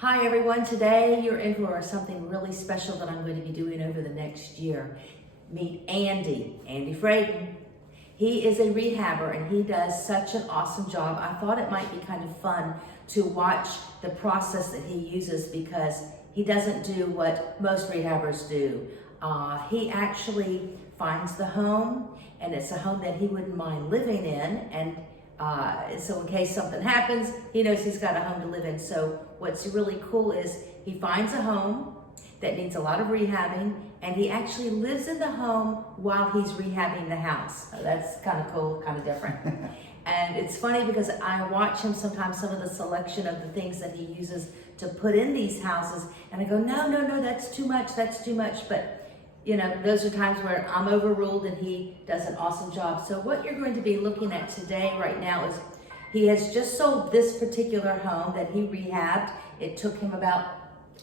Hi everyone, today you're in for something really special that I'm going to be doing over the next year. Meet Andy Fraden. He is a rehabber and he does such an awesome job. I thought it might be kind of fun to watch the process that he uses because he doesn't do what most rehabbers do. He actually finds the home, and it's a home that he wouldn't mind living in, and so in case something happens, he knows he's got a home to live in. So what's really cool is he finds a home that needs a lot of rehabbing, and he actually lives in the home while he's rehabbing the house. So that's kind of cool, kind of different. And it's funny because I watch him sometimes, some of the selection of the things that he uses to put in these houses, and I go, no, that's too much. But you know, those are times where I'm overruled and he does an awesome job. So what you're going to be looking at today, right now, is he has just sold this particular home that he rehabbed. It took him about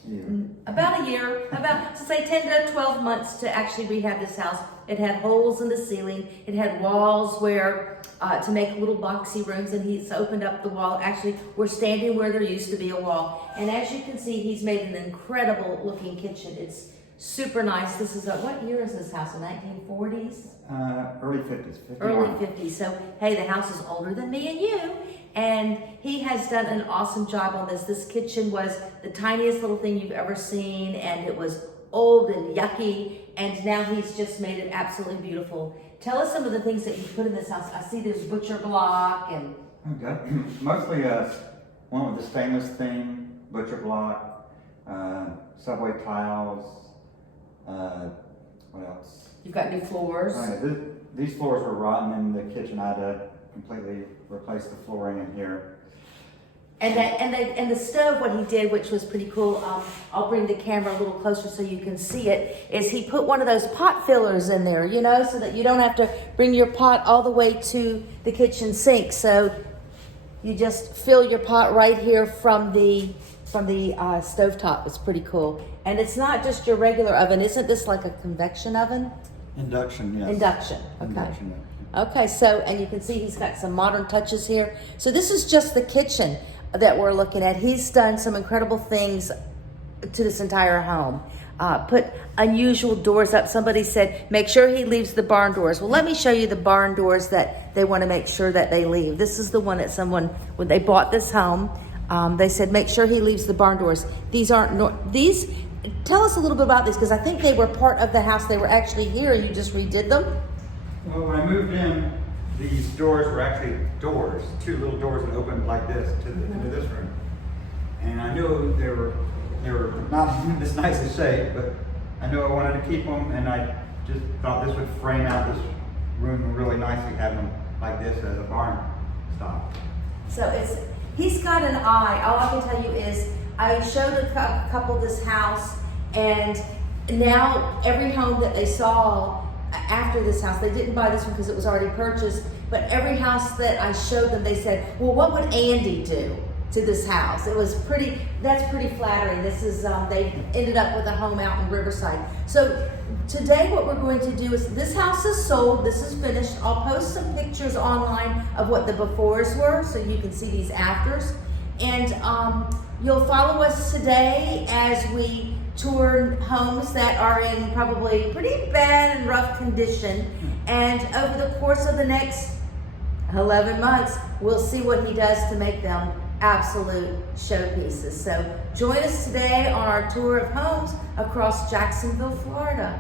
a year, about, so say 10 to 12 months to actually rehab this house. It had holes in the ceiling. It had walls where, to make little boxy rooms, and he's opened up the wall. Actually, we're standing where there used to be a wall. And as you can see, he's made an incredible looking kitchen. It's super nice. This is what year is this house? The 1940s? Early 50s. 51. Early 50s. So, hey, the house is older than me and you. And he has done an awesome job on this. This kitchen was the tiniest little thing you've ever seen, and it was old and yucky. And now he's just made it absolutely beautiful. Tell us some of the things that you put in this house. I see there's butcher block and... Okay. Mostly one with the stainless theme, butcher block, subway tiles. What else? You've got new floors. These floors were rotten in the kitchen. I had to completely replace the flooring in here. And the stove, what he did, which was pretty cool, I'll bring the camera a little closer so you can see it, is he put one of those pot fillers in there, you know, so that you don't have to bring your pot all the way to the kitchen sink. So you just fill your pot right here from the stovetop. It's pretty cool. And it's not just your regular oven. Isn't this like a convection oven? Induction, yes. Induction, okay. Induction, yeah. Okay, so, and you can see he's got some modern touches here. So this is just the kitchen that we're looking at. He's done some incredible things to this entire home. Put unusual doors up. Somebody said, make sure he leaves the barn doors. Well, let me show you the barn doors that they want to make sure that they leave. This is the one that someone, when they bought this home, they said, make sure he leaves the barn doors. These aren't, tell us a little bit about this, because I think they were part of the house. They were actually here. You just redid them? Well, when I moved in, these doors were actually doors, two little doors that opened like this into this room. And I knew they were not in this nicest shape, but I knew I wanted to keep them, and I just thought this would frame out this room really nicely, having them like this as a barn style. So he's got an eye. All I can tell you is I showed a couple this house, and now every home that they saw after this house, they didn't buy this one because it was already purchased, but every house that I showed them, they said, well, what would Andy do to this house? It was that's pretty flattering. This is, they ended up with a home out in Riverside. So today what we're going to do is, this house is sold, this is finished. I'll post some pictures online of what the befores were so you can see these afters. And you'll follow us today as we tour homes that are in probably pretty bad and rough condition. And over the course of the next 11 months, we'll see what he does to make them absolute showpieces. So join us today on our tour of homes across Jacksonville, Florida.